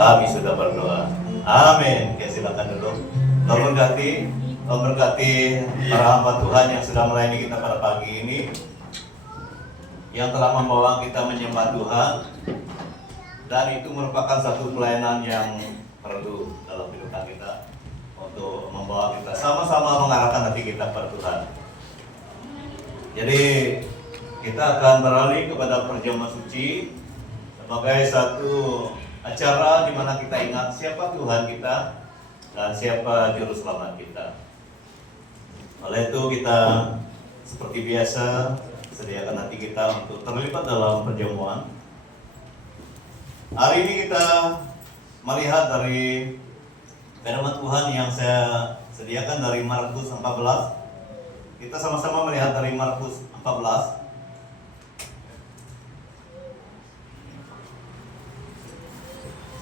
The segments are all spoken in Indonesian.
Kami sudah berdoa. Amin. Oke, silakan dulu. Tuhan berkati para hamba Tuhan yang sudah melayani kita pada pagi ini, yang telah membawa kita menyembah Tuhan, dan itu merupakan satu pelayanan yang perlu dalam kehidupan kita untuk membawa kita sama-sama mengarahkan hati kita pada Tuhan. Jadi kita akan beralih kepada perjamuan suci sebagai satu acara di mana kita ingat siapa Tuhan kita dan siapa juru selamat kita. Oleh itu kita seperti biasa sediakan hati kita untuk terlibat dalam perjamuan. Hari ini kita melihat dari firman Tuhan yang saya sediakan dari Markus 14. Kita sama-sama melihat dari Markus 14.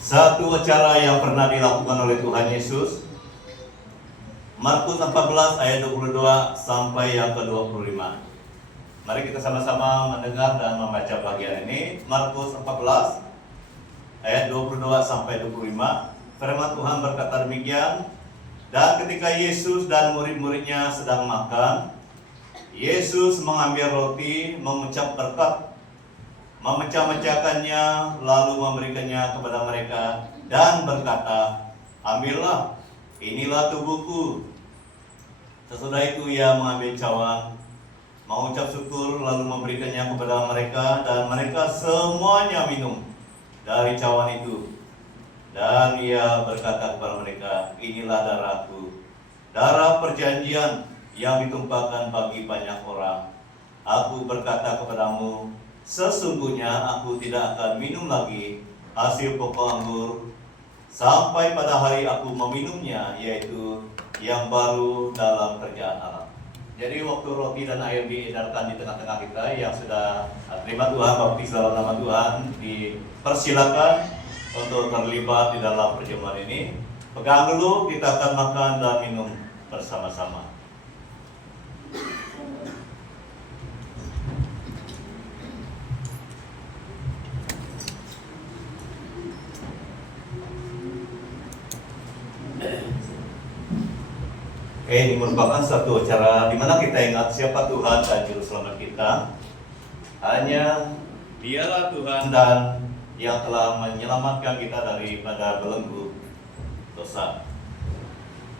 Satu acara yang pernah dilakukan oleh Tuhan Yesus. Markus 14 ayat 22 sampai yang ke-25. Mari kita sama-sama mendengar dan membaca bagian ini. Markus 14 ayat 22 sampai 25. Firman Tuhan berkata demikian. Dan ketika Yesus dan murid-muridnya sedang makan, Yesus mengambil roti, mengucap berkat, memecah-mecahkannya, lalu memberikannya kepada mereka dan berkata, "Ambillah, inilah tubuhku." Sesudah itu ia mengambil cawan, mengucap syukur, lalu memberikannya kepada mereka, dan mereka semuanya minum dari cawan itu. Dan ia berkata kepada mereka, "Inilah darahku, darah perjanjian yang ditumpahkan bagi banyak orang. Aku berkata kepadamu, sesungguhnya aku tidak akan minum lagi hasil pokok anggur sampai pada hari aku meminumnya, yaitu yang baru dalam kerajaan Allah." Jadi waktu roti dan air diedarkan di tengah-tengah kita yang sudah terima Tuhan baptis dalam nama Tuhan, dipersilakan untuk terlibat di dalam perjamuan ini. Pegang dulu, kita akan makan dan minum bersama-sama. Ini merupakan satu acara di mana kita ingat siapa Tuhan dan juru selamat kita. Hanya Dialah Tuhan dan yang telah menyelamatkan kita daripada belenggu dosa.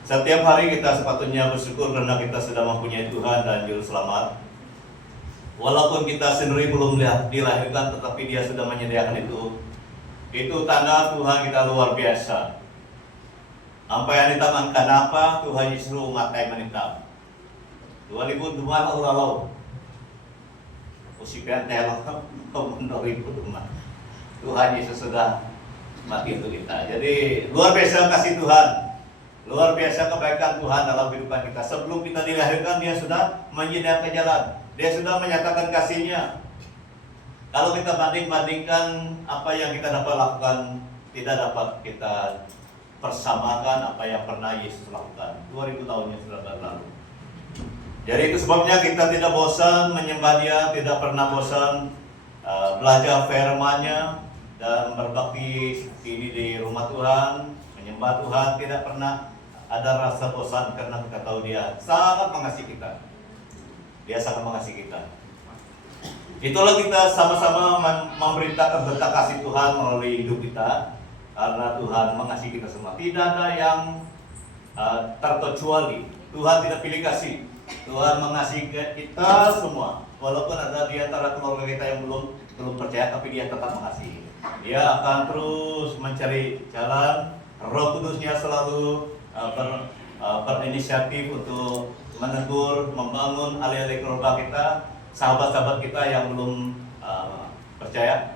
Setiap hari kita sepatutnya bersyukur karena kita sudah mempunyai Tuhan dan juru selamat. Walaupun kita sendiri belum dilahirkan, tetapi Dia sudah menyediakan itu. Itu tanda Tuhan kita luar biasa. Apa yang ditamankan apa Tuhan Yesus umat kain menitap 2000 lalu usipian telok menoribu umat Tuhan Yesus sudah mati untuk kita. Jadi luar biasa kasih Tuhan, luar biasa kebaikan Tuhan dalam kehidupan kita. Sebelum kita dilahirkan Dia sudah menyediakan jalan, Dia sudah menyatakan kasih-Nya. Kalau kita bandingkan apa yang kita dapat lakukan, tidak dapat kita persamakan apa yang pernah Yesus lakukan 2000 tahun yang sudah berlalu. Jadi itu sebabnya kita tidak bosan menyembah Dia, tidak pernah bosan belajar firman-Nya dan berbakti ini di rumah Tuhan, menyembah Tuhan. Tidak pernah ada rasa bosan karena kita tahu Dia sangat mengasihi kita. Dia sangat mengasihi kita. Itulah kita sama-sama memberitakan berita kasih Tuhan melalui hidup kita. Karena Tuhan mengasihi kita semua. Tidak ada yang terkecuali. Tuhan tidak pilih kasih. Tuhan mengasihi kita semua. Walaupun ada di antara keluarga kita yang belum percaya, tapi Dia tetap mengasihi. Dia akan terus mencari jalan. Roh Kudus-Nya selalu berinisiatif untuk menegur, membangun alih-alih keluarga kita, sahabat-sahabat kita yang belum percaya.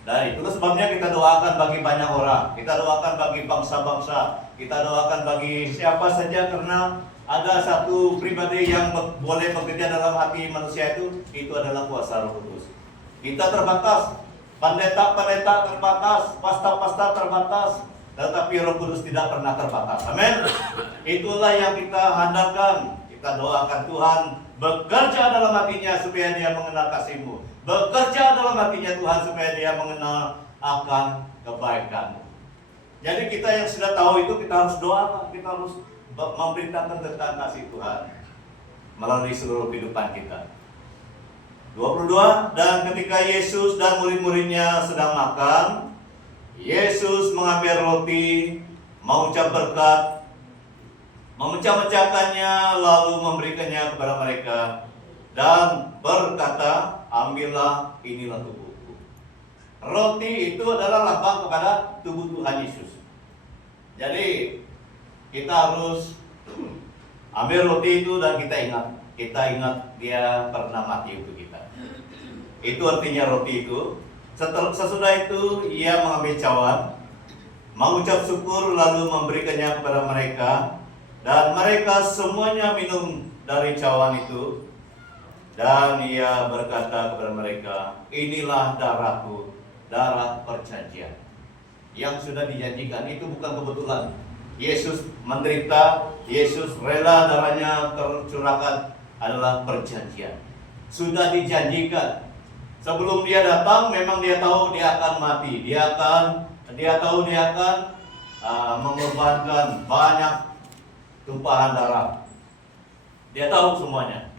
Dan itulah sebabnya kita doakan bagi banyak orang, kita doakan bagi bangsa-bangsa, kita doakan bagi siapa saja, karena ada satu pribadi yang boleh bekerja dalam hati manusia itu adalah kuasa Roh Kudus. Kita terbatas, pendeta-pendeta terbatas, pasta-pasta terbatas, tetapi Roh Kudus tidak pernah terbatas. Amin. Itulah yang kita handalkan. Kita doakan Tuhan bekerja dalam hatinya supaya dia mengenal kasih-Mu. Bekerja dalam hatinya Tuhan supaya dia mengenal akan kebaikan. Jadi kita yang sudah tahu itu kita harus doa, kita harus memberitakan tentang kasih Tuhan melalui seluruh kehidupan kita. 22, dan ketika Yesus dan murid-muridnya sedang makan, Yesus mengambil roti, mengucap berkat, memecah-mecahkannya, lalu memberikannya kepada mereka, dan berkata, ambillah, inilah tubuhku. Roti itu adalah lambang kepada tubuh Tuhan Yesus. Jadi kita harus ambil roti itu dan kita ingat dia pernah mati untuk kita. Itu artinya roti itu. Sesudah itu ia mengambil cawan, mengucap syukur, lalu memberikannya kepada mereka, dan mereka semuanya minum dari cawan itu. Dan ia berkata kepada mereka, inilah darahku, darah perjanjian yang sudah dijanjikan. Itu bukan kebetulan. Yesus menderita, Yesus rela darahnya tercurahkan, adalah perjanjian. Sudah dijanjikan. Sebelum dia datang, memang dia tahu dia akan mati. Dia tahu dia akan mengorbankan banyak tumpahan darah. Dia tahu semuanya.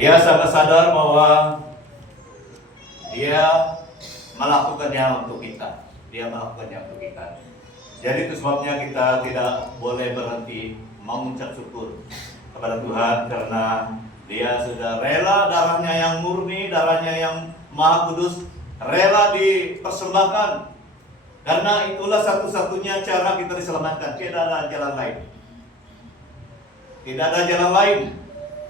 Dia sangat sadar bahwa dia melakukannya untuk kita. Dia melakukannya untuk kita. Jadi itu sebabnya kita tidak boleh berhenti mengucap syukur kepada Tuhan, karena dia sudah rela darahnya yang murni, darahnya yang maha kudus, rela dipersembahkan. Karena itulah satu-satunya cara kita diselamatkan. Tidak ada jalan lain. Tidak ada jalan lain.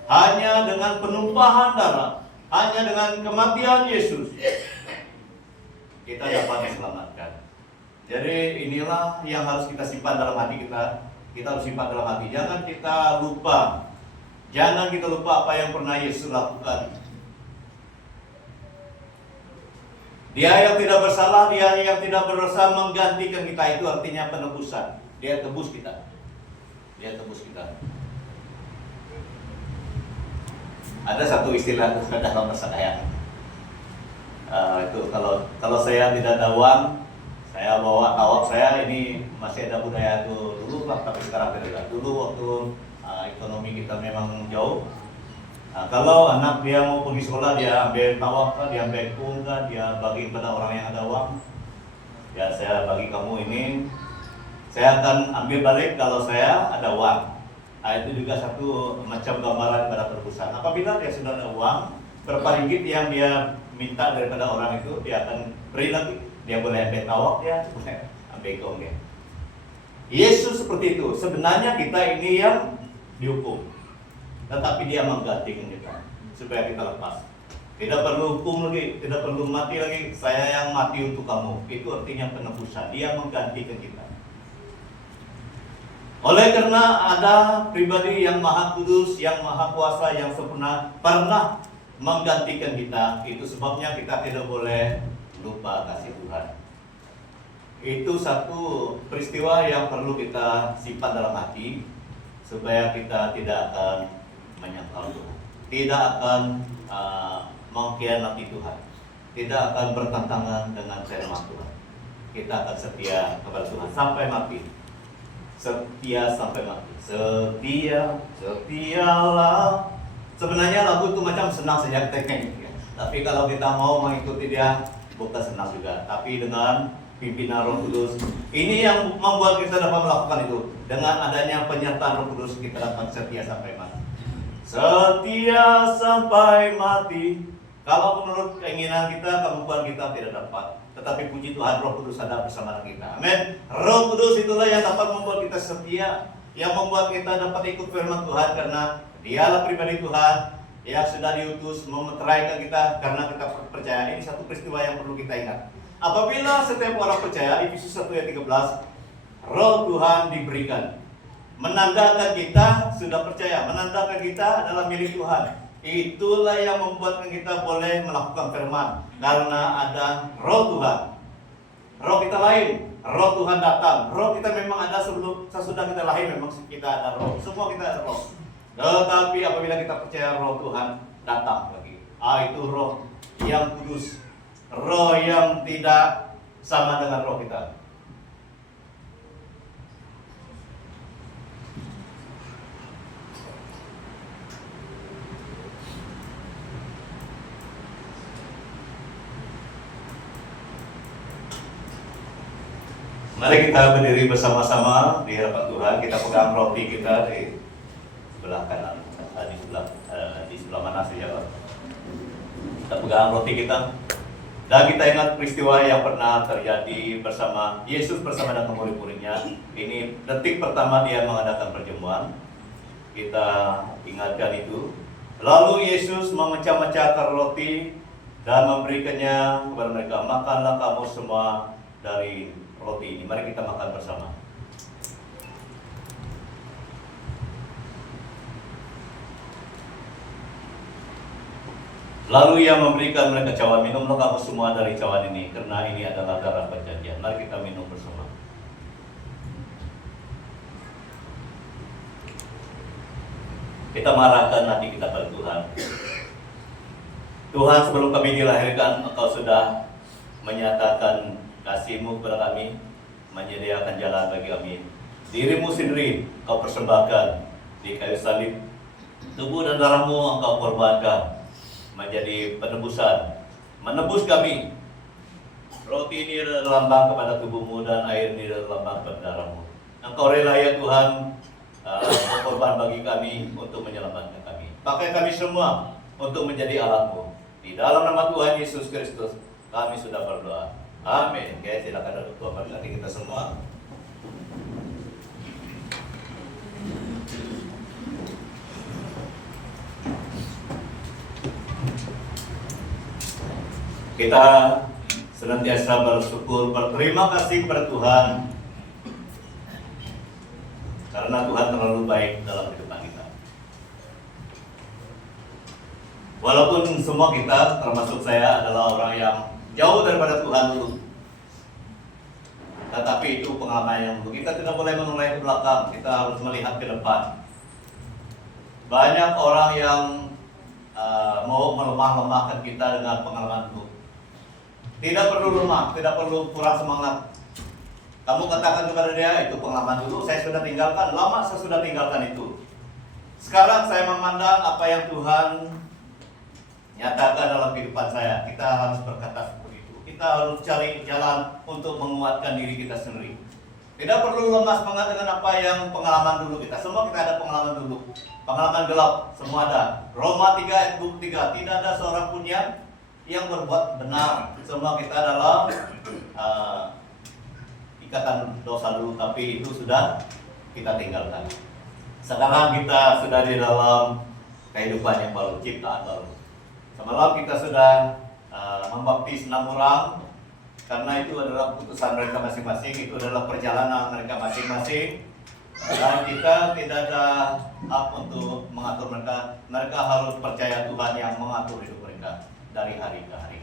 Hanya dengan penumpahan darah, hanya dengan kematian Yesus, kita dapat diselamatkan. Jadi inilah yang harus kita simpan dalam hati kita. Kita harus simpan dalam hati. Jangan kita lupa. Jangan kita lupa apa yang pernah Yesus lakukan. Dia yang tidak bersalah, dia yang tidak berdosa menggantikan kita. Itu artinya penebusan. Dia tebus kita. Dia tebus kita. Ada satu istilah dalam bahasa Dayak. Itu kalau saya tidak ada uang, saya bawa tawak saya. Ini masih ada budaya itu dulu lah, tapi sekarang tidak. Dulu waktu ekonomi kita memang jauh. Kalau anak dia mau pergi sekolah, dia ambil tawak, dia ambil kunga, dia bagi pada orang yang ada uang. Ya, saya bagi kamu ini, saya akan ambil balik kalau saya ada uang. Itu juga satu macam gambaran pada tebusan. Apabila dia sudah ada uang, berapa ringgit yang dia minta daripada orang itu, dia akan beri lagi. Dia boleh ambil tawak, dia boleh ambil gong dia. Yesus seperti itu. Sebenarnya kita ini yang dihukum, tetapi dia menggantikan kita supaya kita lepas. Tidak perlu hukum lagi, tidak perlu mati lagi. Saya yang mati untuk kamu. Itu artinya penebusan. Dia menggantikan kita. Oleh karena ada pribadi yang maha kudus, yang maha kuasa, yang sempurna, pernah menggantikan kita. Itu sebabnya kita tidak boleh lupa kasih Tuhan. Itu satu peristiwa yang perlu kita simpan dalam hati, supaya kita tidak akan menyangkal Tuhan, tidak akan mengkhianati Tuhan, tidak akan bertentangan dengan firman Tuhan. Kita akan setia kepada Tuhan sampai mati. Setia sampai mati. Setialah. Sebenarnya lagu itu macam senang saja teknik, ya. Tapi kalau kita mau mengikuti dia, bukan senang juga. Tapi dengan pimpinan Roh Kudus, ini yang membuat kita dapat melakukan itu. Dengan adanya penyertaan Roh Kudus, kita dapat setia sampai mati. Setia sampai mati. Kalau menurut keinginan kita, kemampuan kita tidak dapat. Tetapi puji Tuhan, Roh Kudus ada bersama kita. Amin. Roh Kudus itulah yang dapat membuat kita setia, yang membuat kita dapat ikut firman Tuhan, karena dialah pribadi Tuhan yang sudah diutus memeteraikan kita karena kita percaya. Ini satu peristiwa yang perlu kita ingat. Apabila setiap orang percaya, Efesus 1 ayat 13, Roh Tuhan diberikan, menandakan kita sudah percaya, menandakan kita adalah milik Tuhan. Itulah yang membuat kita boleh melakukan firman, karena ada Roh Tuhan. Roh kita lain, Roh Tuhan datang. Roh kita memang ada sesudah kita lahir, memang kita ada roh. Semua kita ada roh. Tetapi apabila kita percaya, Roh Tuhan datang lagi. Itu roh yang kudus, roh yang tidak sama dengan roh kita. Mari kita berdiri bersama-sama di hadapan Tuhan. Kita pegang roti kita di sebelah kanan, di sebelah mana saja, Pak. Kita pegang roti kita, dan kita ingat peristiwa yang pernah terjadi bersama Yesus bersama dengan murid-muridnya. Ini detik pertama dia mengadakan perjamuan. Kita ingatkan itu. Lalu Yesus memecah-mecahkan roti dan memberikannya kepada mereka. Makanlah kamu semua dari roti ini. Mari kita makan bersama. Lalu ia memberikan mereka cawan. Minumlah kamu semua dari cawan ini, karena ini adalah darah perjanjian. Mari kita minum bersama. Kita marahkan hati kita pada Tuhan. Tuhan, sebelum kami dilahirkan, Engkau sudah menyatakan kasih-Mu kepada kami, menyediakan jalan bagi kami. Diri-Mu sendiri Kau persembahkan di kayu salib. Tubuh dan darah-Mu Engkau korbankan menjadi penebusan, menebus kami. Roti ini adalah lambang kepada tubuh-Mu dan air ini adalah lambang kepada darah-Mu. Engkau rela ya Tuhan berkorban bagi kami untuk menyelamatkan kami. Pakai kami semua untuk menjadi alat-Mu. Di dalam nama Tuhan Yesus Kristus kami sudah berdoa. Amin. Oke, silakan duduk, Tuhan berkati kita semua. Kita senantiasa bersyukur, berterima kasih kepada Tuhan, karena Tuhan terlalu baik dalam kehidupan kita. Walaupun semua kita, termasuk saya, adalah orang yang jauh daripada Tuhan dulu, tetapi itu pengalaman yang dulu. Kita tidak boleh menoleh ke belakang, kita harus melihat ke depan. Banyak orang yang mau melemah-lemahkan kita dengan pengalaman dulu. Tidak perlu lemah, tidak perlu kurang semangat. Kamu katakan kepada dia, itu pengalaman dulu, saya sudah tinggalkan, lama saya sudah tinggalkan itu. Sekarang saya memandang apa yang Tuhan nyatakan dalam kehidupan saya. Kita harus berkata seperti itu. Kita harus cari jalan untuk menguatkan diri kita sendiri. Tidak perlu lemah semangat dengan apa yang pengalaman dulu kita. Semua kita ada pengalaman dulu. Pengalaman gelap, semua ada. Roma 3 ayat 23, tidak ada seorang pun yang berbuat benar. Semua kita dalam ikatan dosa dulu, tapi itu sudah kita tinggalkan. Sekarang kita sudah di dalam kehidupan yang baru, ciptaan baru. Semalam kita sudah membaptis 6 orang, karena itu adalah keputusan mereka masing-masing, itu adalah perjalanan mereka masing-masing. Dan kita tidak ada hak untuk mengatur mereka. Mereka harus percaya Tuhan yang mengatur hidup mereka dari hari ke hari.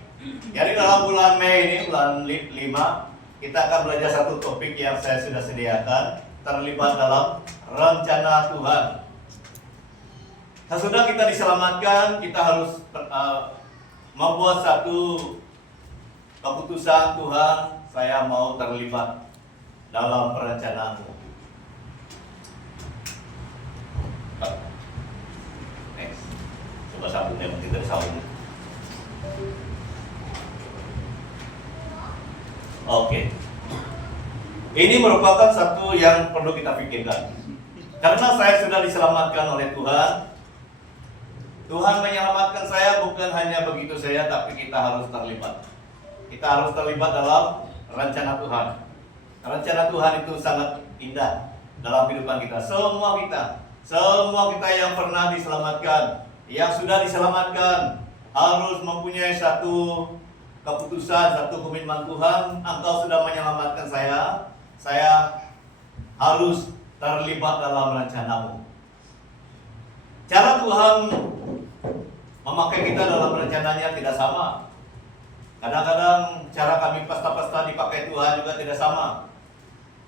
Jadi dalam bulan Mei ini, bulan 5, kita akan belajar satu topik yang saya sudah sediakan, terlibat dalam rencana Tuhan. Sesudah kita diselamatkan, kita harus membuat satu keputusan. Tuhan, saya mau terlibat dalam perencanaan-Mu. Next. Coba sambungnya, kita disambung. Oke. Ini merupakan satu yang perlu kita pikirkan. Karena saya sudah diselamatkan oleh Tuhan. Tuhan menyelamatkan saya bukan hanya begitu saja, tapi kita harus terlibat. Kita harus terlibat dalam rencana Tuhan. Rencana Tuhan itu sangat indah dalam kehidupan kita. Semua kita yang pernah diselamatkan, yang sudah diselamatkan, harus mempunyai satu keputusan, satu komitmen. Tuhan, Engkau sudah menyelamatkan saya harus terlibat dalam rencana-Mu. Cara Tuhan memakai kita dalam rencananya tidak sama. Kadang-kadang cara kami pesta-pesta dipakai Tuhan juga tidak sama.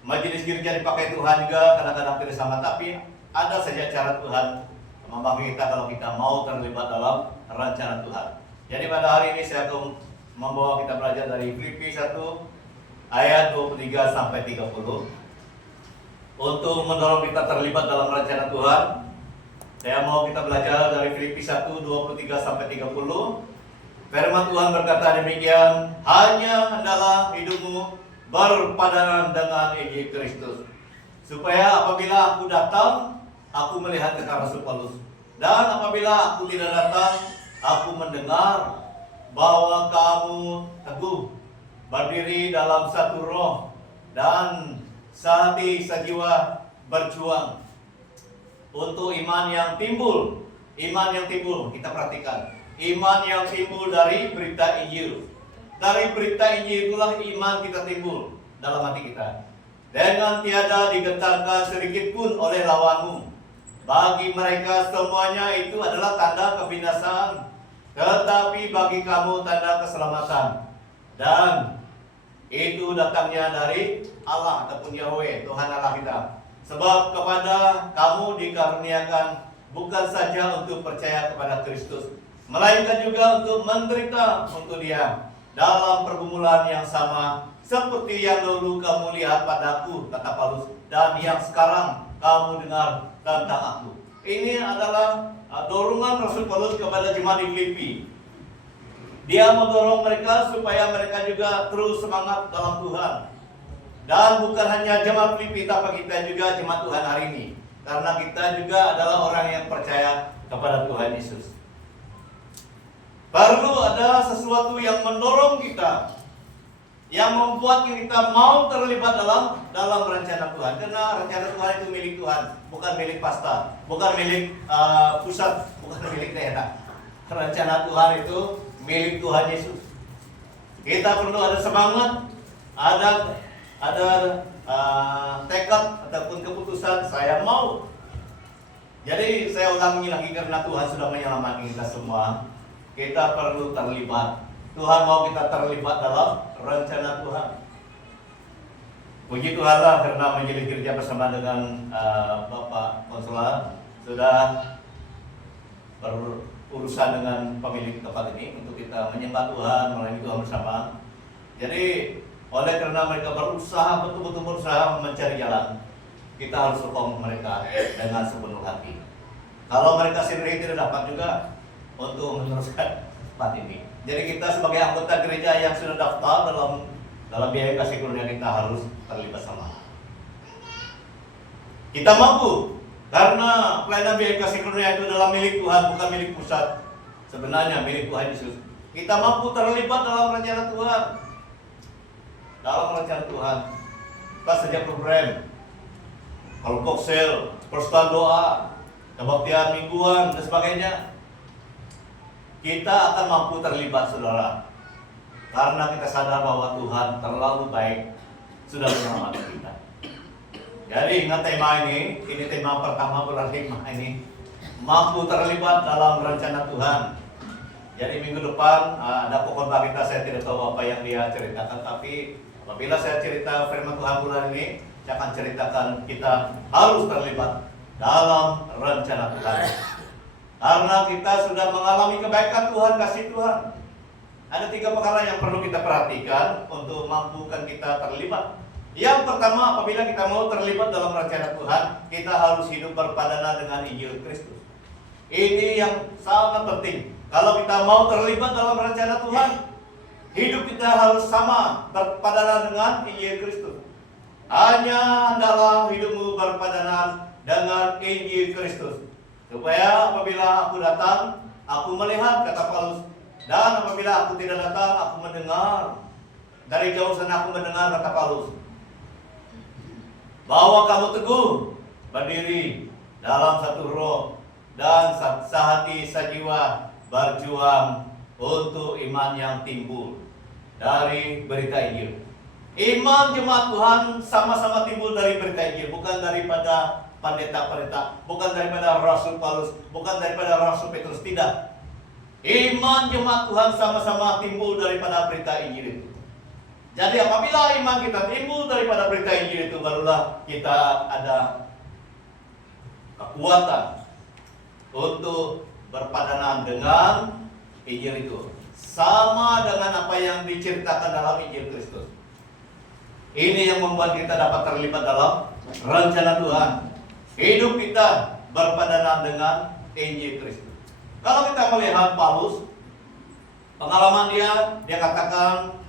Majelis gereja dipakai Tuhan juga kadang-kadang tidak sama. Tapi ada saja cara Tuhan memakai kita kalau kita mau terlibat dalam rencana Tuhan. Jadi pada hari ini saya akan membawa kita belajar dari Filipi 1 ayat 23 sampai 30 untuk mendorong kita terlibat dalam rencana Tuhan. Saya mau kita belajar dari Filipi 1 23 sampai 30. Firman Tuhan berkata demikian, hanya hendaklah hidupmu berpadanan dengan Injil Kristus, supaya apabila aku datang, aku melihat, kata Rasul Paulus, dan apabila aku tidak datang, aku mendengar bahwa kamu teguh berdiri dalam satu roh dan sehati sejiwa berjuang untuk iman yang timbul. Iman yang timbul, kita perhatikan, iman yang timbul dari berita Injil. Dari berita Injil itulah iman kita timbul dalam hati kita, dengan tiada digetarkan sedikit pun oleh lawanmu. Bagi mereka semuanya itu adalah tanda kebinasaan, tetapi bagi kamu tanda keselamatan. Dan itu datangnya dari Allah ataupun Yahweh, Tuhan Allah kita. Sebab kepada kamu dikaruniakan bukan saja untuk percaya kepada Kristus, melainkan juga untuk menderita untuk Dia dalam pergumulan yang sama seperti yang dulu kamu lihat padaku, kata Paulus, dan yang sekarang kamu dengar tentang aku. Ini adalah dorongan Rasul Paulus kepada jemaat di Filipi. Dia mendorong mereka supaya mereka juga terus semangat dalam Tuhan. Dan bukan hanya jemaat Filipi, tapi kita juga jemaat Tuhan hari ini. Karena kita juga adalah orang yang percaya kepada Tuhan Yesus. Perlu ada sesuatu yang mendorong kita, yang membuat kita mau terlibat dalam rencana Tuhan. Karena rencana Tuhan itu milik Tuhan, bukan milik pastor, bukan milik pusat, bukan milik daerah. Rencana Tuhan itu milik Tuhan Yesus. Kita perlu ada semangat, ada tekad ataupun keputusan, saya mau. Jadi saya ulangi lagi, karena Tuhan sudah menyelamatkan kita semua, kita perlu terlibat. Tuhan mau kita terlibat dalam rencana Tuhan. Puji Tuhan lah, karena menjadi kerja bersama dengan Bapak Konsulat sudah berurusan dengan pemilik tempat ini untuk kita menyembah Tuhan, melayani Tuhan bersama. Jadi oleh karena mereka berusaha, betul-betul berusaha mencari jalan, kita harus sokong mereka dengan sepenuh hati. Kalau mereka sendiri tidak dapat juga untuk meneruskan tempat ini. Jadi kita sebagai anggota gereja yang sudah daftar dalam biaya kasih karunia, kita harus terlibat sama. Kita mampu, karena pelayanan biaya kasih karunia itu adalah milik Tuhan, bukan milik pusat. Sebenarnya milik Tuhan Yesus. Kita mampu terlibat dalam rencana Tuhan. Dalam rencana Tuhan, kita sejak program, kelompok sel, persekutuan doa, kebaktian mingguan dan sebagainya, kita akan mampu terlibat, saudara, karena kita sadar bahwa Tuhan terlalu baik, sudah menyelamatkan kita. Jadi ingat tema ini tema pertama, berarti ini mampu terlibat dalam rencana Tuhan. Jadi minggu depan ada pokok kita, saya tidak tahu apa yang dia ceritakan, tapi apabila saya cerita firman Tuhan bulan ini, saya akan ceritakan kita harus terlibat dalam rencana Tuhan. Karena kita sudah mengalami kebaikan Tuhan, kasih Tuhan. Ada 3 perkara yang perlu kita perhatikan untuk mampukan kita terlibat. Yang pertama, apabila kita mau terlibat dalam rencana Tuhan, kita harus hidup berpadanan dengan Injil Kristus. Ini yang sangat penting. Kalau kita mau terlibat dalam rencana Tuhan, hidup kita harus sama berpadanan dengan Injil Kristus. Hanya hendaklah hidupmu berpadanan dengan Injil Kristus, supaya apabila aku datang, aku melihat, kata Paulus, dan apabila aku tidak datang, aku mendengar. Dari jauh sana aku mendengar, kata Paulus, bahwa kamu teguh berdiri dalam satu roh dan sehati sejiwa berjuang untuk iman yang timbul dari berita Injil. Iman jemaat Tuhan sama-sama timbul dari berita Injil, bukan daripada pendeta-pendeta, bukan daripada Rasul Paulus, bukan daripada Rasul Petrus, tidak. Iman jemaat Tuhan sama-sama timbul daripada berita Injil itu. Jadi apabila iman kita timbul daripada berita Injil itu, barulah kita ada kekuatan untuk berpadanan dengan Injil itu sama dengan apa yang diceritakan dalam Injil Kristus. Ini yang membuat kita dapat terlibat dalam rencana Tuhan. Hidup kita berpadanan dengan Injil Kristus. Kalau kita melihat Paulus, pengalaman dia katakan,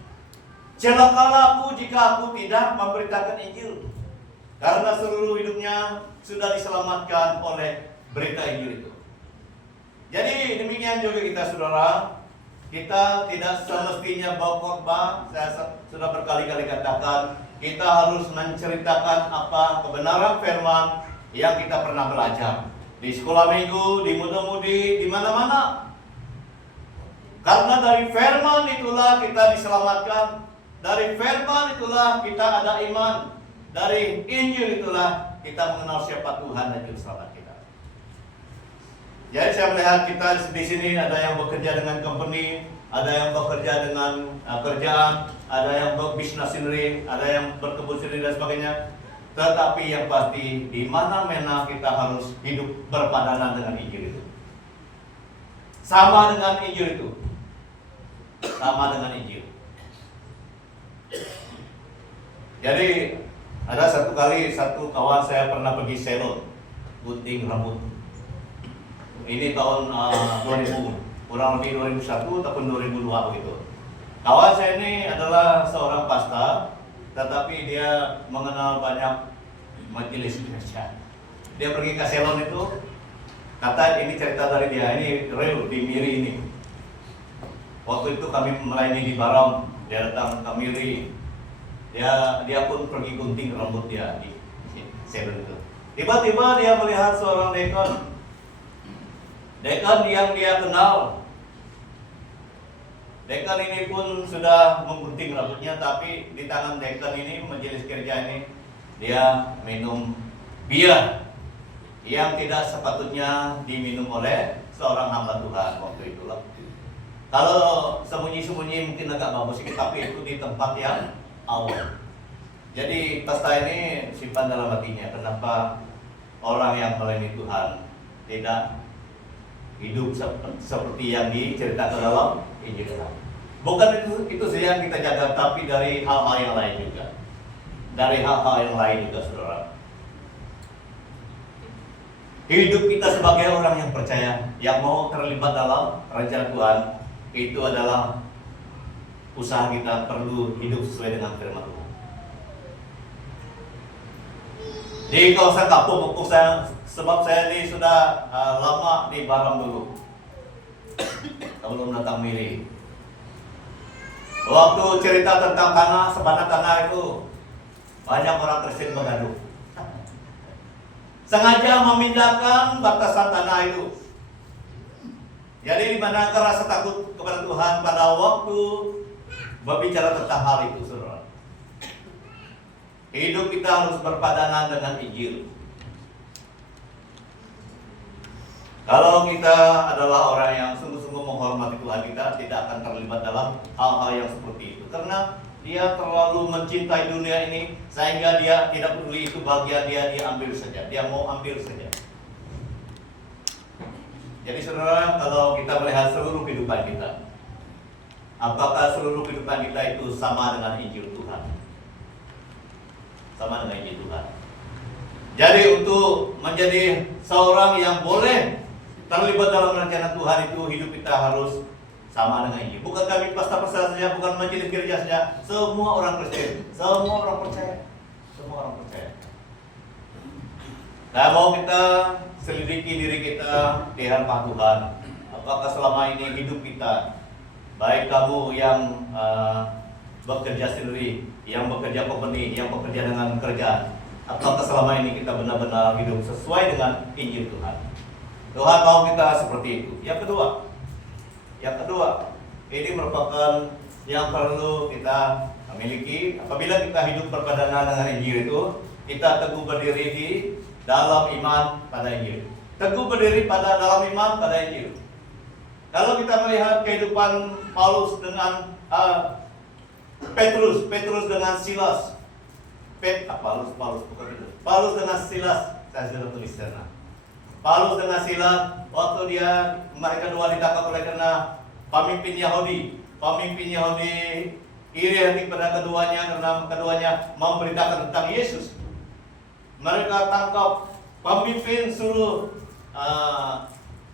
celakalah aku jika aku tidak memberitakan Injil. Karena seluruh hidupnya sudah diselamatkan oleh berita Injil itu. Jadi demikian juga kita saudara, kita tidak semestinya bawa khotbah. Saya sudah berkali-kali katakan, kita harus menceritakan apa kebenaran firman yang kita pernah belajar di sekolah minggu, di muda-mudi, di mana-mana. Karena dari firman itulah kita diselamatkan, dari firman itulah kita ada iman, dari Injil itulah kita mengenal siapa Tuhan dan Juru Selamat kita. Jadi saya melihat kita di sini ada yang bekerja dengan company, ada yang bekerja dengan kerjaan, ada yang berbisnis sendiri, ada yang berkebun sendiri dan sebagainya. Tetapi yang pasti di mana-mana kita harus hidup berpadanan dengan Injil itu. Sama dengan Injil itu. Sama dengan Injil. Jadi ada satu kawan saya pernah pergi salon, gunting rambut. Ini tahun 2000, kurang lebih 2001 ataupun 2002 begitu. Kawan saya ini adalah seorang pastor, tetapi dia mengenal banyak majelis gereja. Dia pergi ke salon itu, kata ini cerita dari dia, ini real di Miri ini. Waktu itu kami melayani di Barong, dia datang ke Miri. Dia pun pergi gunting rambut dia di salon itu. Tiba-tiba dia melihat seorang dekon yang dia kenal. Dekan ini pun sudah menggunting rambutnya, tapi di tangan dekan ini, majelis gereja ini, dia minum bir yang tidak sepatutnya diminum oleh seorang hamba Tuhan waktu itu. Kalau sembunyi-sembunyi mungkin agak bagus sedikit, tapi itu di tempat yang awal. Jadi pasta ini simpan dalam hatinya, kenapa orang yang melayani Tuhan tidak hidup seperti yang diceritakan dalam Injil Tuhan. Bukan itu saja yang kita jaga, tapi dari hal-hal yang lain juga. Dari hal-hal yang lain juga, saudara. Hidup kita sebagai orang yang percaya, yang mau terlibat dalam rencana Tuhan, itu adalah usaha kita perlu hidup sesuai dengan firman Tuhan. Di kawasan kampung saya, sebab saya ini sudah lama di Barong dulu, sebelum datang Miri. Waktu cerita tentang tanah, sebanyak tanah itu, banyak orang Kristen bergaduh. Sengaja memindahkan batasan tanah itu. Jadi di mana rasa takut kepada Tuhan pada waktu berbicara tentang hal itu, saudara. Hidup kita harus berpadanan dengan Injil. Kalau kita adalah orang yang sungguh-sungguh menghormati Tuhan, kita tidak akan terlibat dalam hal-hal yang seperti itu. Karena dia terlalu mencintai dunia ini, sehingga dia tidak peduli itu bagian dia ambil saja. Dia mau ambil saja. Jadi saudara, kalau kita melihat seluruh kehidupan kita, apakah seluruh kehidupan kita itu sama dengan Injil Tuhan? Sama dengan Injil Tuhan. Jadi untuk menjadi seorang yang boleh terlibat dalam rencana Tuhan itu, hidup kita harus sama dengan Injil. Bukan kami pastor-pastor saja, bukan majelis gereja saja, semua orang Kristen, semua orang percaya, semua orang percaya. Dan mau kita selidiki diri kita di hadapan Tuhan, apakah selama ini hidup kita, baik kamu yang bekerja sendiri, yang bekerja company, yang bekerja dengan kerjaan, apakah selama ini kita benar-benar hidup sesuai dengan Injil Tuhan? Tuhan mau kita seperti itu. Yang kedua, ini merupakan yang perlu kita miliki. Apabila kita hidup berpadanan dengan Injil itu, kita teguh berdiri di dalam iman pada Injil. Teguh berdiri dalam iman pada Injil. Kalau kita melihat kehidupan Paulus dengan Petrus dengan Silas. Paulus dengan Silas, saya sudah tulis sana. Paulus dengan Silas, waktu mereka dua ditangkap oleh karena pemimpin Yahudi iri hati pada keduanya karena keduanya memberitakan tentang Yesus. Mereka tangkap pemimpin, suruh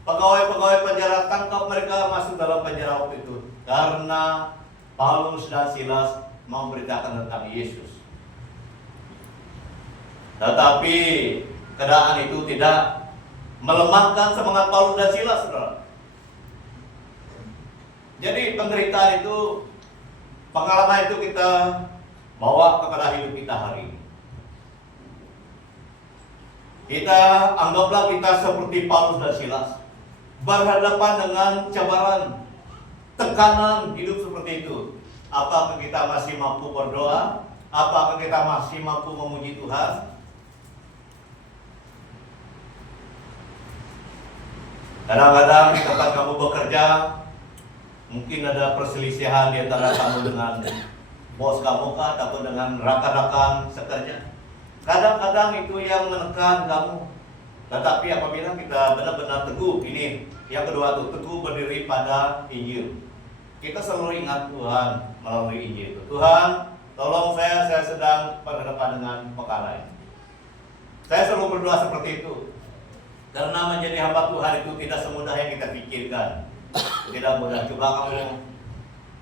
pegawai-pegawai penjara tangkap mereka, masuk dalam penjara waktu itu karena Paulus dan Silas memberitakan tentang Yesus. Tetapi keadaan itu tidak melemahkan semangat Paulus dan Silas, saudara. Jadi penderitaan itu, pengalaman itu kita bawa kepada hidup kita hari ini. Kita anggaplah kita seperti Paulus dan Silas, berhadapan dengan cabaran, tekanan hidup seperti itu. Apakah kita masih mampu berdoa? Apakah kita masih mampu memuji Tuhan? Kadang-kadang di tempat kamu bekerja, mungkin ada perselisihan di antara kamu dengan bos kamu kah, ataupun dengan rekan-rekan sekerja. Kadang-kadang itu yang menekan kamu. Tetapi apabila kita benar-benar teguh, ini yang kedua itu, teguh berdiri pada Injil. Kita selalu ingat Tuhan melalui Injil itu. Tuhan, tolong saya sedang berhadapan dengan perkara ini. Saya selalu berdoa seperti itu. Karena menjadi hamba Tuhan itu tidak semudah yang kita pikirkan. Tidak mudah. Coba kamu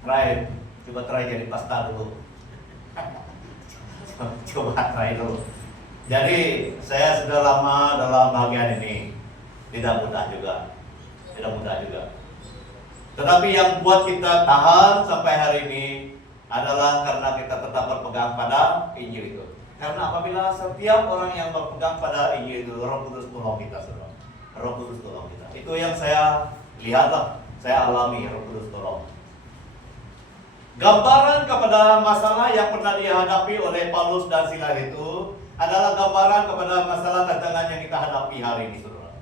try jadi pastor dulu. Coba try dulu. Jadi saya sudah lama dalam bagian ini. Tidak mudah juga. Tetapi yang buat kita tahan sampai hari ini adalah karena kita tetap berpegang pada Injil itu. Karena apabila setiap orang yang berpegang pada Injil itu, Roh Kudus tolong kita, saudara. Roh Kudus tolong kita. Itu yang saya lihatlah, saya alami, Roh Kudus tolong. Gambaran kepada masalah yang pernah dihadapi oleh Paulus dan Silas itu adalah gambaran kepada masalah tantangan yang kita hadapi hari ini, saudara.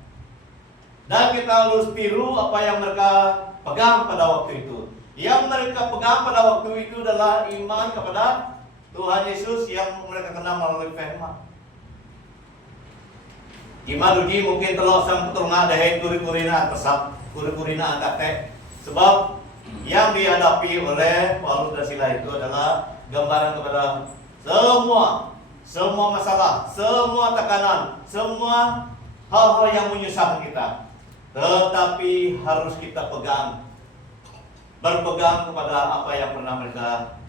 Dan kita harus tiru apa yang mereka pegang pada waktu itu. Yang mereka pegang pada waktu itu adalah iman kepada Tuhan Yesus yang mereka kenal melalui firman. Iman rugi mungkin telok sang peturungan dahin kuri-kurina pesat kuri-kurina angkat. Sebab yang dihadapi oleh Paulus dan Silas itu adalah gambaran kepada semua masalah, semua tekanan, semua hal-hal yang menyusahkan kita. Tetapi harus kita berpegang kepada apa yang pernah mereka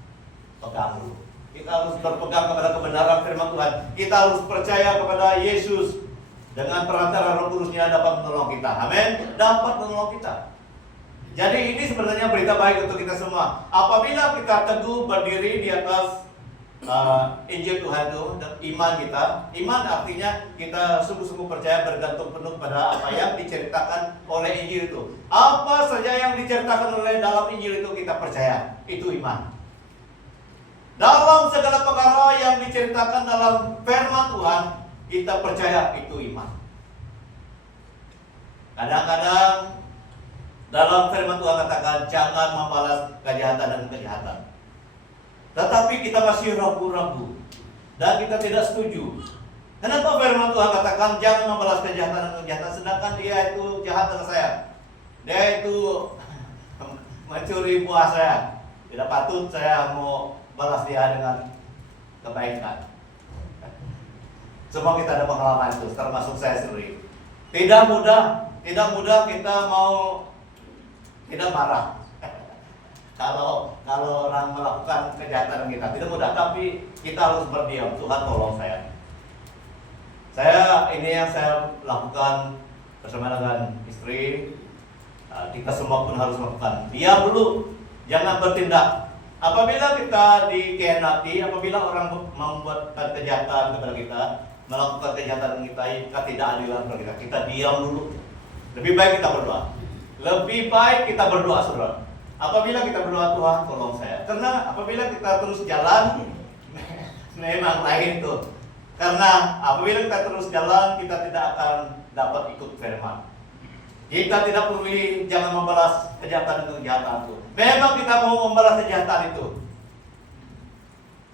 pegang dulu. Kita harus berpegang kepada kebenaran firman Tuhan. Kita harus percaya kepada Yesus. Dengan perantara Roh Kudusnya dapat menolong kita. Amin. Dapat menolong kita. Jadi ini sebenarnya berita baik untuk kita semua. Apabila kita teguh berdiri di atas Injil Tuhan itu, iman kita. Iman artinya kita sungguh-sungguh percaya, bergantung penuh pada apa yang diceritakan oleh Injil itu. Apa saja yang diceritakan oleh dalam Injil itu kita percaya. Itu iman. Dalam segala perkara yang diceritakan dalam firman Tuhan, kita percaya, itu iman. Kadang-kadang dalam firman Tuhan katakan jangan membalas kejahatan dan kejahatan. Tetapi kita masih ragu-ragu dan kita tidak setuju. Kenapa firman Tuhan katakan jangan membalas kejahatan dan kejahatan, sedangkan dia itu jahat dengan saya? Dia itu mencuri buah saya. Tidak patut saya mau balas dia dengan kebaikan. Semua kita ada pengalaman itu, termasuk saya sendiri. Tidak mudah kita mau tidak marah. Kalau orang melakukan kejahatan kita tidak mudah, tapi kita harus berdiam. Tuhan tolong saya. Ini yang saya lakukan bersama dengan istri. Kita semua pun harus melakukan. Diam dulu, jangan bertindak. Apabila kita dikhianati, apabila orang membuat kejahatan kepada kita, melakukan kejahatan kita, ketidakadilan kepada kita diam dulu. Lebih baik kita berdoa. Saudara. Apabila kita berdoa, Tuhan tolong saya. Karena apabila kita terus jalan, memang lain itu. Karena apabila kita terus jalan, kita tidak akan dapat ikut firman. Kita tidak perlu, jangan membalas kejahatan itu kejahatan itu. Memang kita mau membalas kejahatan itu.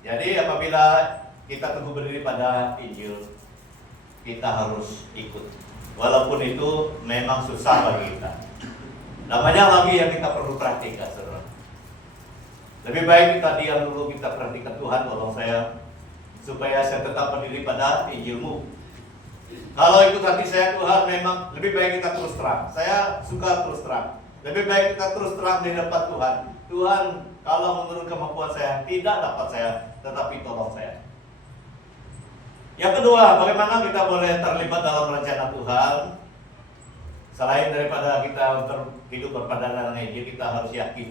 Jadi apabila kita teguh berdiri pada Injil, kita harus ikut. Walaupun itu memang susah bagi kita. Namanya lagi yang kita perlu praktikkan, saudara. Lebih baik kita diam dulu, kita perhatikan Tuhan, tolong saya supaya saya tetap berdiri pada Injilmu. Kalau ikut hati saya Tuhan, memang lebih baik kita terus terang. Saya suka terus terang. Lebih baik kita terus terang di depan Tuhan. Tuhan, kalau menurut kemampuan saya tidak dapat saya, tetapi tolong saya. Yang kedua, bagaimana kita boleh terlibat dalam rencana Tuhan? Selain daripada kita hidup berpadanan dengan Injil, kita harus yakin.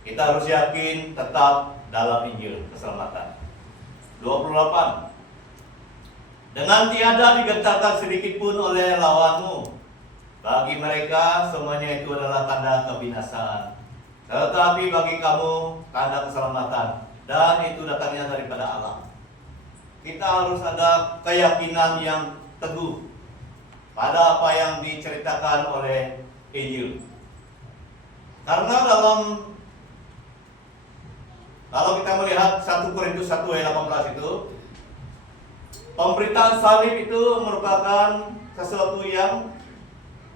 Kita harus yakin tetap dalam Injil keselamatan. 28. Dengan tiada digentarkan sedikit pun oleh lawanmu. Bagi mereka semuanya itu adalah tanda kebinasaan. Tetapi bagi kamu tanda keselamatan. Dan itu datangnya daripada Allah. Kita harus ada keyakinan yang teguh pada apa yang diceritakan oleh Injil. Karena kalau kita melihat 1 Korintus 1 ayat 18 itu, pemberitaan salib itu merupakan sesuatu yang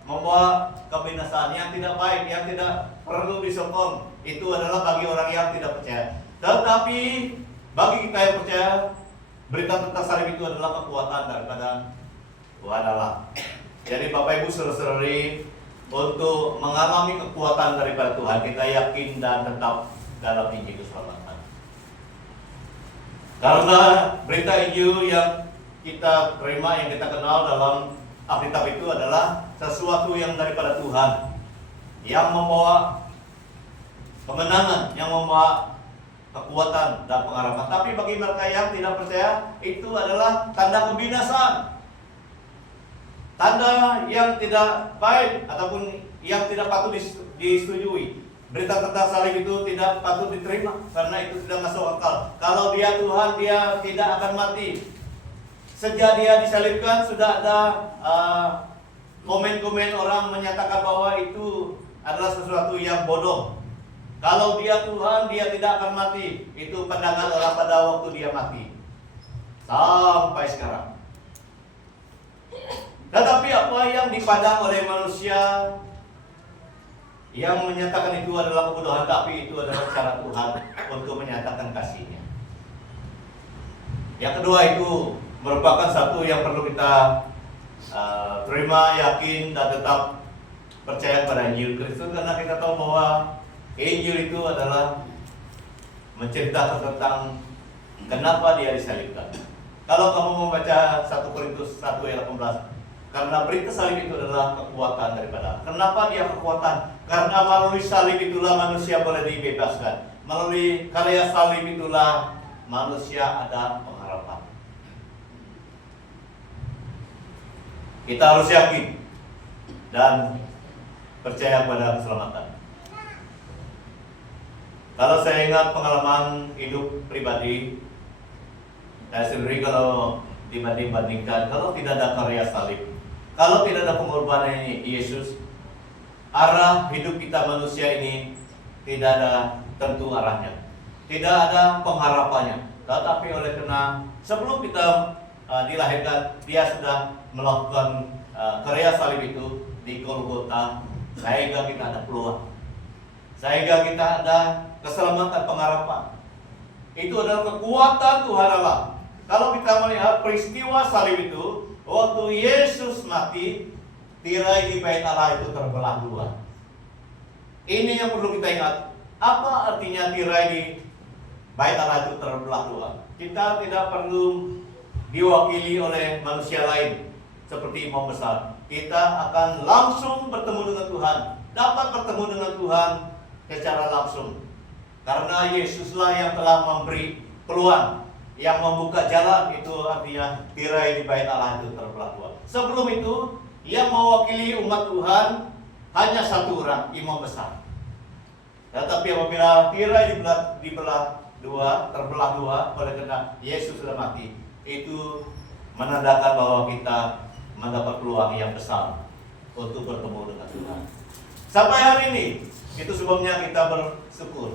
membawa kebinasaan, yang tidak baik, yang tidak perlu disokong. Itu adalah bagi orang yang tidak percaya. Tetapi bagi kita yang percaya, berita tentang salib itu adalah kekuatan daripada Tuhan Allah. Jadi Bapak Ibu saudara-saudari, untuk mengalami kekuatan daripada Tuhan, kita yakin dan tetap dalam Injil keselamatan. Karena berita Injil yang kita terima, yang kita kenal dalam Alkitab itu adalah sesuatu yang daripada Tuhan, yang membawa kemenangan, yang membawa kekuatan dan pengharapan. Tapi bagi mereka yang tidak percaya, itu adalah tanda kebinasaan, tanda yang tidak baik ataupun yang tidak patut disetujui. Berita tentang salib itu tidak patut diterima karena itu tidak masuk akal. Kalau dia Tuhan, dia tidak akan mati. Sejak dia disalibkan sudah ada komen-komen orang menyatakan bahwa itu adalah sesuatu yang bodoh. Kalau dia Tuhan, dia tidak akan mati. Itu pandangan orang pada waktu dia mati. Sampai sekarang. Tetapi apa yang dipandang oleh manusia yang menyatakan itu adalah kebodohan, tapi itu adalah cara Tuhan untuk menyatakan kasih-Nya. Yang kedua itu merupakan satu yang perlu kita terima, yakin, dan tetap percaya pada Injil Kristus, karena kita tahu bahwa Injil itu adalah menceritakan tentang kenapa dia disalibkan. Kalau kamu membaca 1 Korintus 1 ayat 18, karena berita salib itu adalah kekuatan daripada. Kenapa dia kekuatan? Karena melalui salib itulah manusia boleh dibebaskan. Melalui karya salib itulah manusia ada pengharapan. Kita harus yakin dan percaya pada keselamatan. Kalau saya ingat pengalaman hidup pribadi, saya sendiri kalau dibandingkan, kalau tidak ada karya salib, kalau tidak ada pengorbanan Yesus, arah hidup kita manusia ini tidak ada tentu arahnya, tidak ada pengharapannya. Tetapi oleh karena sebelum kita dilahirkan, dia sudah melakukan karya salib itu di Golgota, sehingga kita ada peluang, sehingga kita ada keselamatan, pengharapan. Itu adalah kekuatan Tuhan Allah. Kalau kita melihat peristiwa salib itu, waktu Yesus mati, tirai di bait Allah itu terbelah dua. Ini yang perlu kita ingat. Apa artinya tirai di bait Allah itu terbelah dua? Kita tidak perlu diwakili oleh manusia lain seperti imam besar. Kita akan langsung bertemu dengan Tuhan, dapat bertemu dengan Tuhan secara langsung. Karena Yesuslah yang telah memberi peluang, yang membuka jalan. Itu artinya tirai di bait Allah itu terbelah dua. Sebelum itu, yang mewakili umat Tuhan hanya satu orang, imam besar. Tetapi apabila tirai terbelah dua oleh karena Yesus sudah mati, itu menandakan bahwa kita mendapat peluang yang besar untuk bertemu dengan Tuhan. Sampai hari ini, itu sebabnya kita bersyukur.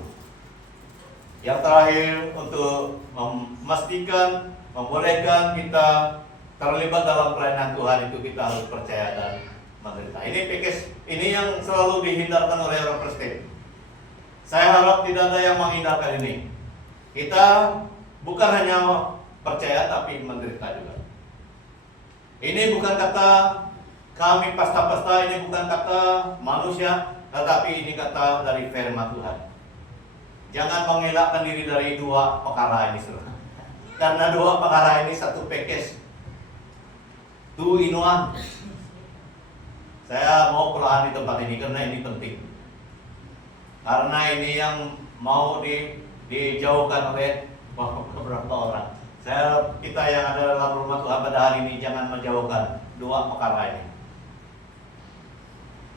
Yang terakhir, untuk memastikan, membolehkan kita terlibat dalam pelayanan Tuhan, itu kita harus percaya dan menderita. Ini package, ini yang selalu dihindarkan oleh orang Kristen. Saya harap tidak ada yang menghindarkan ini. Kita bukan hanya percaya tapi menderita juga. Ini bukan kata kami pasta-pasta, ini bukan kata manusia, tetapi ini kata dari firman Tuhan. Jangan mengelakkan diri dari dua perkara ini, saudara. Karena dua perkara ini satu package, two in one. Saya mau perlahan di tempat ini karena ini penting. Karena ini yang mau dijauhkan oleh beberapa orang. Kita yang ada dalam rumah Tuhan pada hari ini jangan menjauhkan dua perkara ini.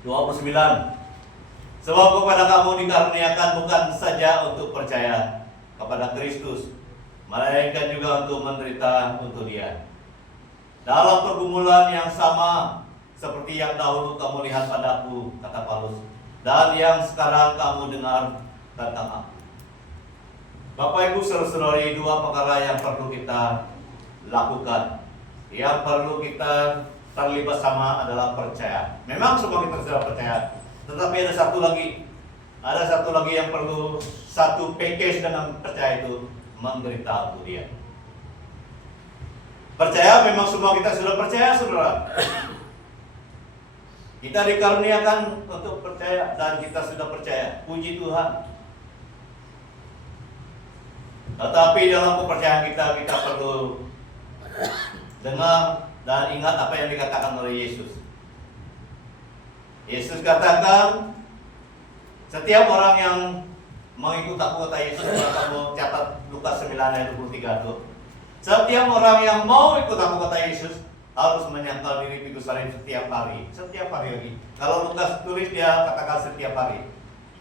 29. Sebab kepada kamu dikaruniakan bukan saja untuk percaya kepada Kristus, melainkan juga untuk menderita untuk Dia. Dalam pergumulan yang sama seperti yang dahulu kamu lihat padaku, kata Paulus, dan yang sekarang kamu dengar tentang aku. Bapak Ibu saudara-saudari, dua perkara yang perlu kita lakukan, yang perlu kita terlibat sama adalah percaya. Memang semua kita sudah percaya, tetapi ada satu lagi yang perlu, satu package dengan percaya itu, menderita untuk Dia. Percaya memang semua kita sudah percaya, saudara. Kita dikaruniakan untuk percaya dan kita sudah percaya. Puji Tuhan. Tetapi dalam kepercayaan kita perlu dengar dan ingat apa yang dikatakan oleh Yesus. Yesus katakan, setiap orang yang mengikut aku, kata Yesus, kalau kamu catat Lukas 9 ayat 23 itu, setiap orang yang mau ikut aku, kata Yesus, harus menyangkal diri pikul salib setiap hari lagi. Kalau Lukas tulis dia katakan setiap hari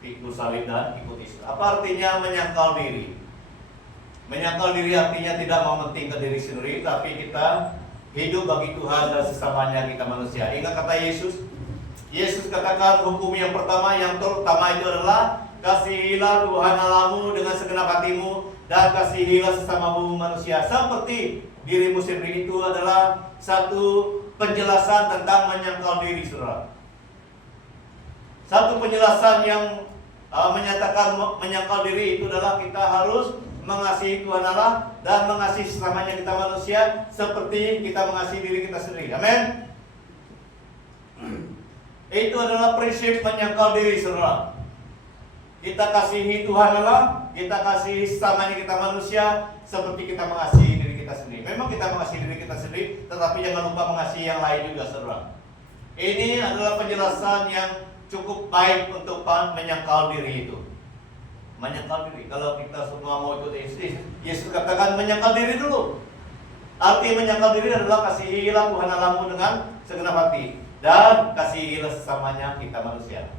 pikul salib dan ikut Yesus. Apa artinya menyangkal diri? Menyangkal diri artinya tidak mementingkan diri sendiri, tapi kita hidup bagi Tuhan dan sesamanya kita manusia. Ingat kata Yesus. Yesus katakan hukum yang pertama, yang terutama itu adalah kasihilah Tuhan Allahmu dengan segenap hatimu dan kasihilah sesamamu manusia seperti dirimu sendiri. Itu adalah satu penjelasan tentang menyangkal diri, saudara. Satu penjelasan yang menyatakan menyangkal diri itu adalah kita harus mengasihi Tuhan Allah dan mengasihi sesamanya kita manusia seperti kita mengasihi diri kita sendiri. Amin. Itu adalah prinsip menyangkal diri, saudara. Kita kasihi Tuhan Allah, kita kasihi sesamanya kita manusia seperti kita mengasihi diri kita sendiri. Memang kita mengasihi diri kita sendiri, tetapi jangan lupa mengasihi yang lain juga, saudara. Ini adalah penjelasan yang cukup baik untuk menyangkal diri itu. Menyangkal diri. Kalau kita semua mau ikut Yesus, Yesus katakan menyangkal diri dulu. Arti menyangkal diri adalah kasihilah Tuhan Allahmu dengan segenap hati dan kasihilah sesamanya kita manusia.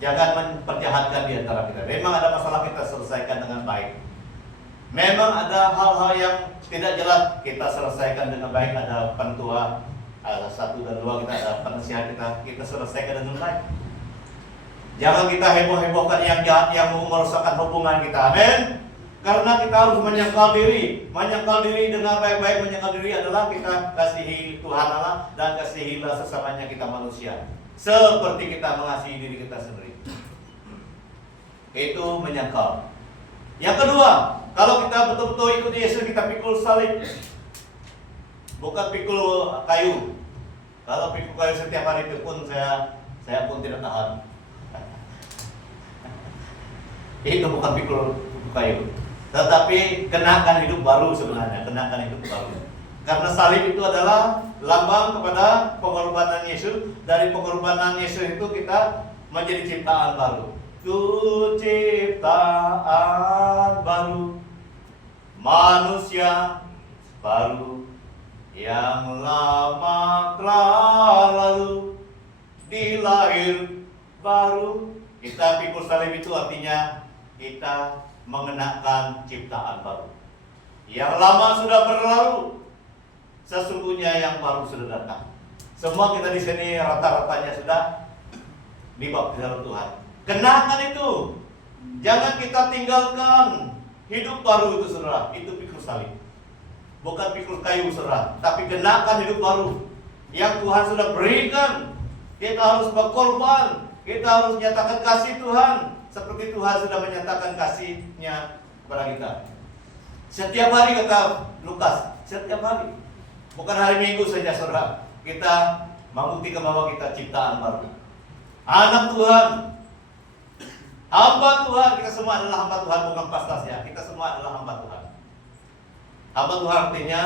Jangan memperjahatkan di antara kita. Memang ada masalah, kita selesaikan dengan baik. Memang ada hal-hal yang tidak jelas, kita selesaikan dengan baik. Ada pentua, ada 1 dan 2, kita ada penasihat, kita selesaikan dengan baik. Jangan kita heboh-hebohkan yang jahat yang mau merusakkan hubungan kita. Amin. Karena kita harus menyangkal diri. Menyangkal diri dengan baik-baik. Menyangkal diri adalah kita kasihi Tuhan Allah dan kasihilah sesamanya kita manusia seperti kita mengasihi diri kita sendiri. Itu menyangkal. Yang kedua, kalau kita betul-betul ikut Yesus, kita pikul salib. Bukan pikul kayu. Kalau pikul kayu setiap hari itu pun saya pun tidak tahan. Itu bukan pikul kayu, tetapi kenakan hidup baru sebenarnya, kenakan hidup baru. Karena salib itu adalah lambang kepada pengorbanan Yesus. Dari pengorbanan Yesus itu kita menjadi ciptaan baru. Ku ciptaan baru, manusia baru, yang lama telah lalu, dilahir baru. Kita pikul salib itu artinya kita mengenakan ciptaan baru. Yang lama sudah berlalu, sesungguhnya yang baru sudah datang. Semua kita di sini rata-ratanya sudah dibaptis dalam Tuhan. Kenakan itu, jangan kita tinggalkan hidup baru itu, saudara. Itu pikul salib, bukan pikul kayu, saudara. Tapi kenakan hidup baru. yang Tuhan sudah berikan. Kita harus berkorban, kita harus nyatakan kasih Tuhan seperti Tuhan sudah menyatakan kasih-Nya kepada kita. Setiap hari, kata Lukas, setiap hari. Bukan hari Minggu saja, saudara. Kita membuktikan bahwa kita ciptaan baru, anak Tuhan, hamba Tuhan. Kita semua adalah hamba Tuhan, bukan pastasnya. Kita semua adalah hamba Tuhan. Hamba Tuhan artinya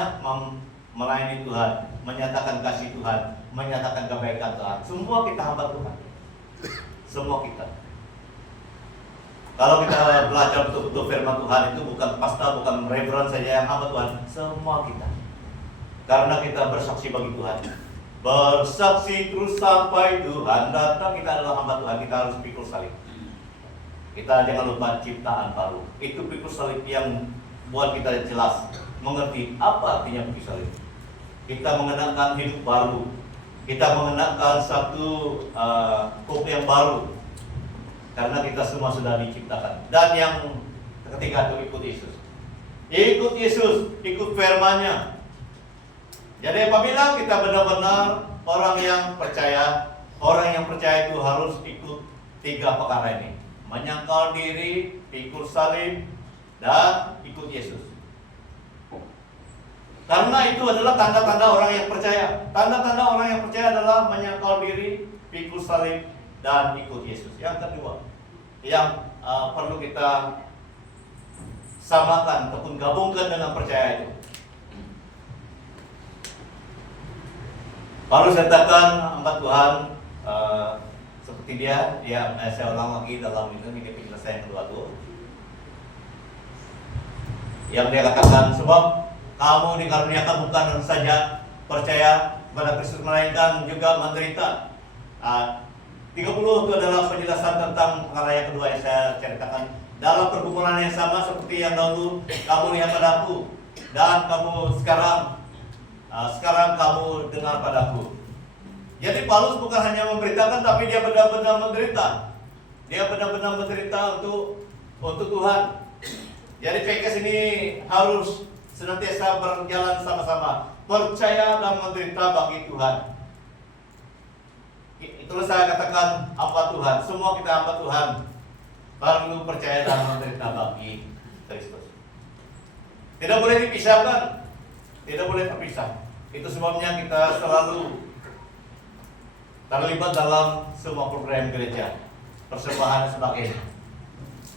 melayani Tuhan, menyatakan kasih Tuhan, menyatakan kebaikan Tuhan. Semua kita hamba Tuhan. Semua kita. Kalau kita belajar betul-betul firman Tuhan, itu bukan pasta, bukan reverend saja yang hamba Tuhan. Semua kita. Karena kita bersaksi bagi Tuhan. Bersaksi terus sampai Tuhan datang. Kita adalah hamba Tuhan. Kita harus pikul salib. Kita jangan lupa ciptaan baru. Itu pikul salib yang buat kita jelas mengerti apa artinya pikul salib. Kita mengenakan hidup baru. Kita mengenakan satu kop yang baru. Karena kita semua sudah diciptakan. Dan yang ketiga itu ikut Yesus. Ikut Yesus, ikut firman-Nya. Jadi apabila kita benar-benar orang yang percaya itu harus ikut tiga perkara ini. Menyangkal diri, pikul salib, dan ikut Yesus. Karena itu adalah tanda-tanda orang yang percaya. Tanda-tanda orang yang percaya adalah menyangkal diri, pikul salib, dan ikut Yesus. Yang kedua, yang perlu kita samakan ataupun gabungkan dengan percaya itu. Paulus katakan hamba Tuhan seperti dia saya ulang lagi dalam ini penjelasan yang kedua itu. Yang dia katakan, sebab kamu dikaruniakan bukan saja percaya kepada Kristus, melainkan juga menderita. 30 itu adalah penjelasan tentang perkara yang kedua yang saya ceritakan. Dalam pergumulan yang sama seperti yang dahulu kamu lihat padaku, dan kamu sekarang kamu dengar padaku. Jadi Paulus bukan hanya memberitakan, tapi dia benar-benar menderita. Dia benar-benar menderita untuk Tuhan. Jadi PKS ini harus senantiasa berjalan sama-sama, percaya dan menderita bagi Tuhan. Itulah saya katakan hamba Tuhan. Semua kita hamba Tuhan, perlu percaya dan menderita bagi Kristus. Tidak boleh dipisahkan, tidak boleh terpisah. Itu sebabnya kita selalu terlibat dalam semua program gereja, persembahan dan sebagainya.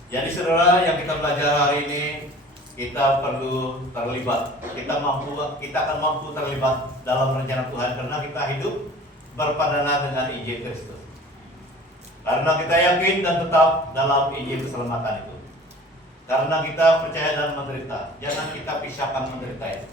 Jadi saudara, yang kita belajar hari ini, kita perlu terlibat. Kita akan mampu terlibat dalam rencana Tuhan karena kita hidup berpadana dengan Injil Kristus. Karena kita yakin dan tetap dalam Injil keselamatan itu. Karena kita percaya dan menderita. Jangan kita pisahkan menderita itu.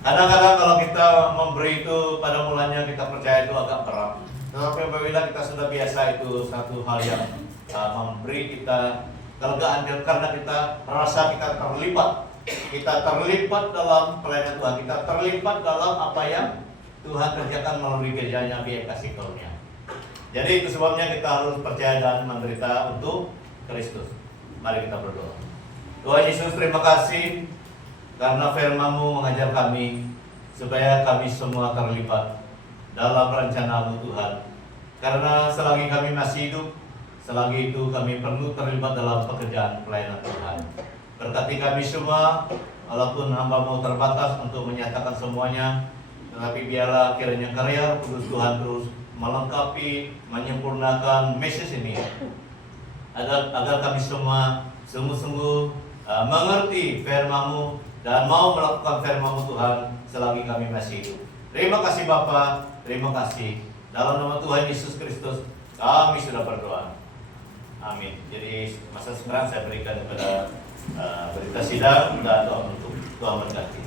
Kadang-kadang kalau kita memberi itu pada mulanya kita percaya itu agak berat. Tetapi apabila kita sudah biasa, itu satu hal yang memberi kita kelegaan karena kita merasa kita terlibat. Kita terlibat dalam pelayanan Tuhan. Kita terlibat dalam apa yang Tuhan kerjakan melalui gerejanya BMKC Karunia. Jadi itu sebabnya kita harus percaya dan menderita untuk Kristus. Mari kita berdoa. Tuhan Yesus, terima kasih karena firman-Mu mengajar kami supaya kami semua terlibat dalam rencana-Mu Tuhan. Karena selagi kami masih hidup, selagi itu kami perlu terlibat dalam pekerjaan pelayanan Tuhan. Berkati kami semua, walaupun hamba-Mu terbatas untuk menyatakan semuanya, tetapi biarlah kiranya karya Kudus Tuhan terus melengkapi, menyempurnakan message ini, agar kami semua sungguh-sungguh mengerti firman-Mu dan mau melakukan firman-Mu Tuhan selagi kami masih hidup. Terima kasih Bapa, terima kasih. Dalam nama Tuhan Yesus Kristus kami sudah berdoa. Amin. Jadi masa sekarang saya berikan kepada berita sidang dan doa untuk Tuhan memberkati.